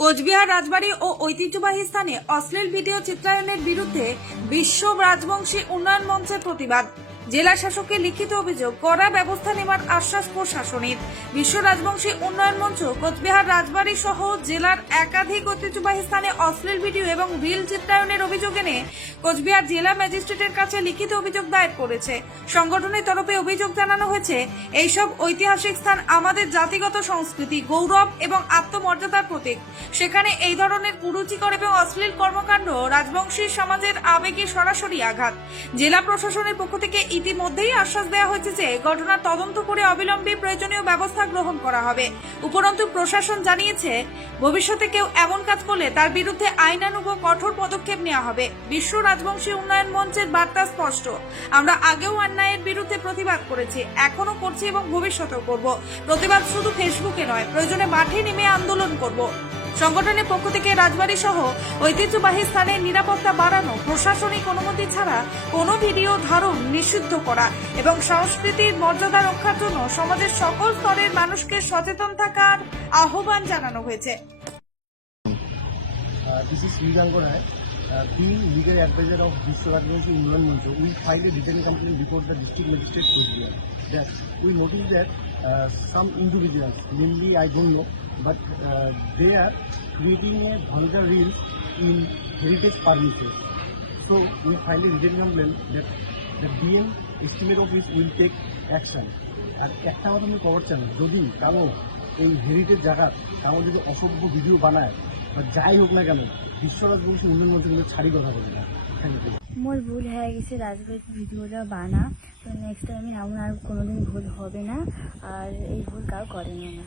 কোচবিহার রাজবাড়ী ও ঐতিহ্যবাহী স্থানে অশ্লীল ভিডিও চিত্রায়নের বিরুদ্ধে বিশ্ব রাজবংশী উন্নয়ন মঞ্চের প্রতিবাদ। জেলা শাসকের লিখিত অভিযোগ, কড়া ব্যবস্থা নেওয়ার আশ্বাস প্রশাসনের। বিশ্ব রাজবংশী উন্নয়ন মঞ্চ কোচবিহার রাজবাড়ী সহ জেলার একাধিক ঐতিহ্যবাহী স্থানে অশ্লীল ভিডিও এবং রিল চিত্রায়নের অভিযোগ এনে কোচবিহার জেলা ম্যাজিস্ট্রেটের কাছে লিখিত অভিযোগ দায়ের করেছে। সংগঠনের তরফে অভিযোগ জানানো হয়েছে, এইসব ঐতিহাসিক স্থান আমাদের জাতিগত সংস্কৃতি, গৌরব এবং আত্মমর্যাদার প্রতীক। সেখানে এই ধরনের কুরুচিকর এবং অশ্লীল কর্মকাণ্ড রাজবংশী সমাজের আবেগে সরাসরি আঘাত। জেলা প্রশাসনের পক্ষ থেকে ইতিমধ্যেই আশ্বাস দেওয়া হয়েছে যে ঘটনার তদন্ত করে অবিলম্বে প্রয়োজনীয় ব্যবস্থা গ্রহণ করা হবে। উপরন্তু প্রশাসন জানিয়েছে, ভবিষ্যতে কেউ এমন কাজ করলে তার বিরুদ্ধে আইনানুগ কঠোর পদক্ষেপ নেওয়া হবে। বিশ্ব রাজবংশী উন্নয়ন মঞ্চের বার্তা স্পষ্ট, আমরা আগেও অন্যায়ের বিরুদ্ধে প্রতিবাদ করেছি, এখনো করছি এবং ভবিষ্যতেও করব। প্রতিবাদ শুধু ফেসবুকে নয়, প্রয়োজনে মাঠে নেমে আন্দোলন করব। সংগঠনের পক্ষ থেকে রাজবাড়ী সহ ঐতিহ্যবাহী স্থানের নিরাপত্তা বাড়ানো, প্রশাসনিক অনুমতি ছাড়া কোনো ভিডিও ধারণ নিষিদ্ধ করা এবং সংস্কৃতির মর্যাদা রক্ষার জন্য সমাজের সকল স্তরের মানুষকে সচেতন থাকার আহ্বান জানানো হয়েছে। This is Srigango Rai, being legal advisor of Vishwa Rajbangshi Unnayan Manch. We filed a written complaint before the district magistrate Coachbihar that we noticed that some individuals, mainly I don't know, but they are creating a vulgar reels in heritage premises. So we filed a written complaint that the DM estimate office will take action. আর একটা কথা আমি খবর চাই, যদি কারো এই heritage জায়গা কারো যদি অসভ্য ভিডিও বানায় বা যাই হোক না কেন, বিশ্ব রাজবংশী উন্নয়ন মঞ্চ কিন্তু ছাড়ি কথা বলে না। মোর ভুল হয়ে গেছে, রাজবাড়ির ভিডিওটা বানা, তো নেক্সট টাইমে এমন আর কোনোদিন ভুল হবে না, আর এই ভুল কাউ করে না।